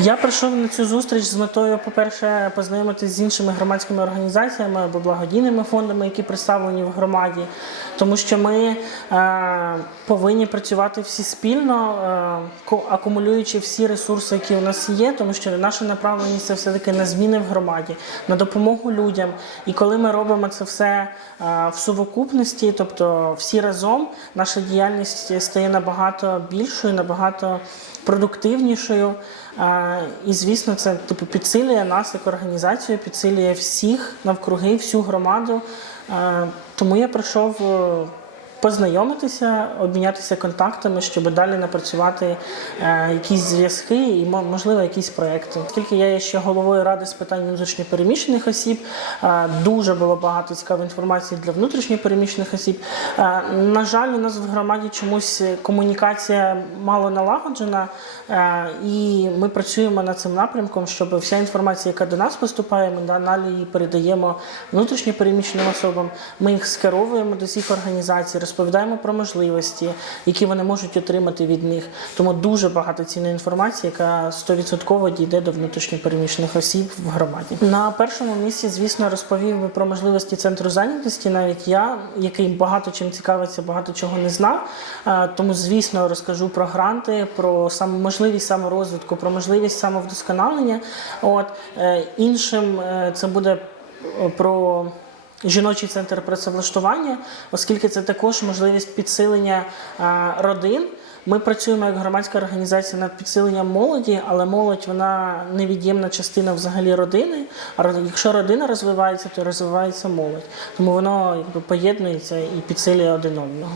Я прийшов на цю зустріч з метою, по-перше, познайомитися з іншими громадськими організаціями або благодійними фондами, які представлені в громаді, тому що ми е, повинні працювати всі спільно, е, акумулюючи всі ресурси, які у нас є, тому що наша направленість це все-таки на зміни в громаді, на допомогу людям. І коли ми робимо це все е, в сукупності, тобто всі разом, наша діяльність стає набагато більшою, набагато продуктивнішою. Е, І звісно, це типу підсилює нас як організацію, підсилює всіх навкруги, всю громаду. Е, Тому я прийшов е, познайомитися, обмінятися контактами, щоб далі напрацювати е, якісь зв'язки і можливо якісь проекти. Оскільки я є ще головою ради з питань внутрішньопереміщених осіб, е, дуже було багато цікавої інформації для внутрішньопереміщених осіб. Е, На жаль, у нас в громаді чомусь комунікація мало налагоджена, і ми працюємо над цим напрямком, щоб вся інформація, яка до нас поступає, ми далі її передаємо внутрішньопереміщеним особам. Ми їх скеровуємо до всіх організацій, розповідаємо про можливості, які вони можуть отримати від них. Тому дуже багато цінної інформації, яка 100% дійде до внутрішньопереміщених осіб в громаді. На першому місці, звісно, розповів би про можливості центру зайнятості, навіть я, який багато чим цікавиться, багато чого не знав. Тому, звісно, розкажу про гранти, про сам можливість саморозвитку, про можливість самовдосконалення. От е, іншим е, це буде е, про. Жіночий центр працевлаштування, оскільки це також можливість підсилення е, родин. Ми працюємо як громадська організація над підсиленням молоді, але молодь вона невід'ємна частина взагалі родини. А якщо родина розвивається, то розвивається молодь. Тому воно якби поєднується і підсилює один одного.